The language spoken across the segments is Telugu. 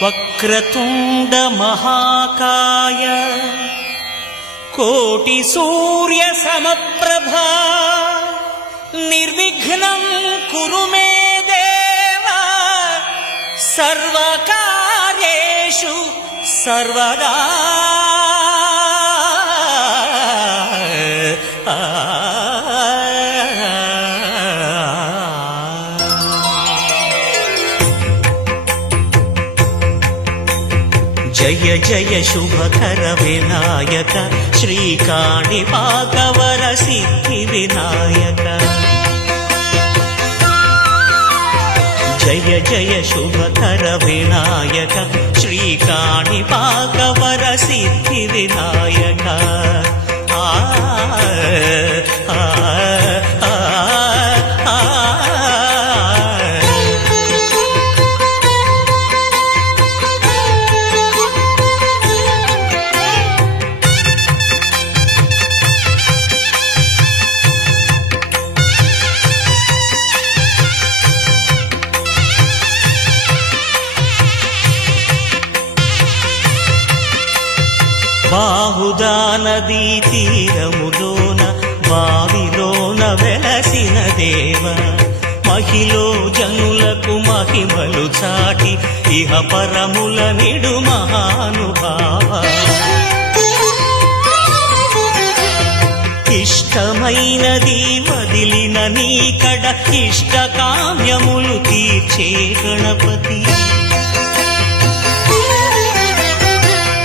వక్రతుండ మహాకాయ కోటి సూర్య సమప్రభా నిర్విఘ్నం కురు మే దేవ సర్వకార్యేషు సర్వదా. జయ జయ శుభకర వినాయక శ్రీకాణిపాకవర సిద్ధి వినాయక. జయ జయ శుభకర వినాయక శ్రీకాణిపాకవర సిద్ధి వినాయక. బాహుదా నదీ తీరములోన బావిలోన వెలసిన దేవ మహిలో జనులకు మహిమలు చాటి ఇహ పరముల నిడు మహానుభావ. ఇష్టమైనది వదిలిన నీకడ ఇష్ట కామ్యములు తీర్చే గణపతి.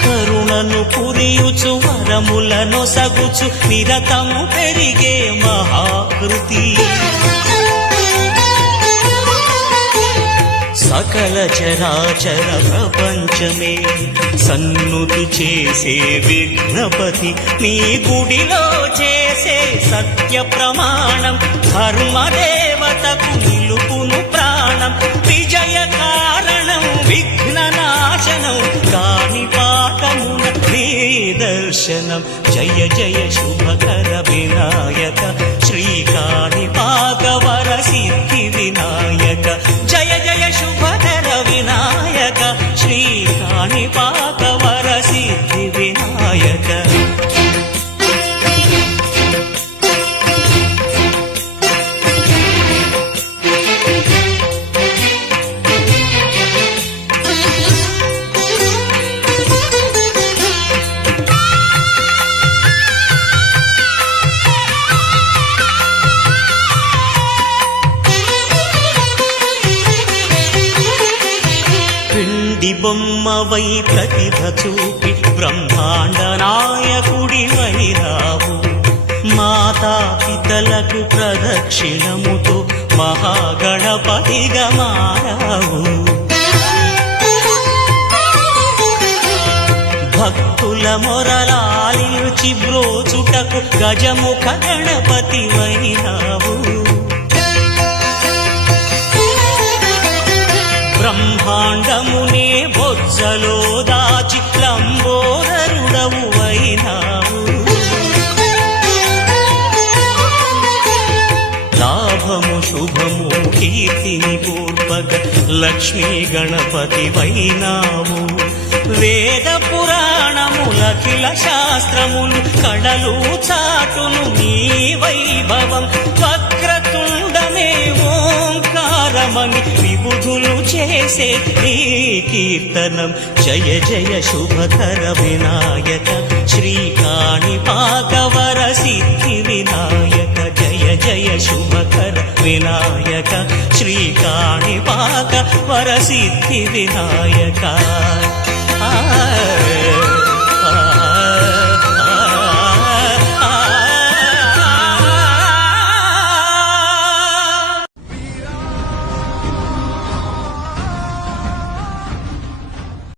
కరుణను పురియుచు వరములను సగుచు నిరతము పెరిగే మహాకృతి. సకల చరాచర ప్రపంచమే సన్నుతి చేసే విఘ్నపతి. నీ గుడిలో చేసే సత్య ప్రమాణం ధర్మదేవతకు నిలుపును ప్రాణం. విజయ కారణం విఘ్న నాశనం కాణిపాకమున నీ దర్శనం. జయ జయ శుభకర వినాయక శ్రీకాణిపాకవర సిద్ధి వినాయక. జయ జయ శుభకర వినాయక శ్రీకాణిపాకవర సిద్ధి వినాయక. బొమ్మవై ప్రతిభ చూపి బ్రహ్మాండ నాయకుడివై రావు. మాతాపితలకు ప్రదక్షిణముతో మహాగణపతిగా మారావు. భక్తుల మొరలాలించి బ్రోచుటకు గజముఖ గణపతివైనావు. బ్రహ్మాండమునే బొజ్జలో దాచి లంబోదరుడవు అయినావు. లాభము శుభము కీర్తిని పూర్వక లక్ష్మీ గణపతి వైనావు. వేద పురాణములఖిల శాస్త్రములు కడలు చాటును నీ వైభవం. వక్రతుండమే ఓంకారమని విబుధులు చేసే నీ కీర్తనం. జయ జయ శుభకర వినాయక శ్రీకాణిపాకవర సిద్ధి వినాయక. జయ జయ శుభకర వినాయక శ్రీకాణిపాకవర సిద్ధి వినాయక.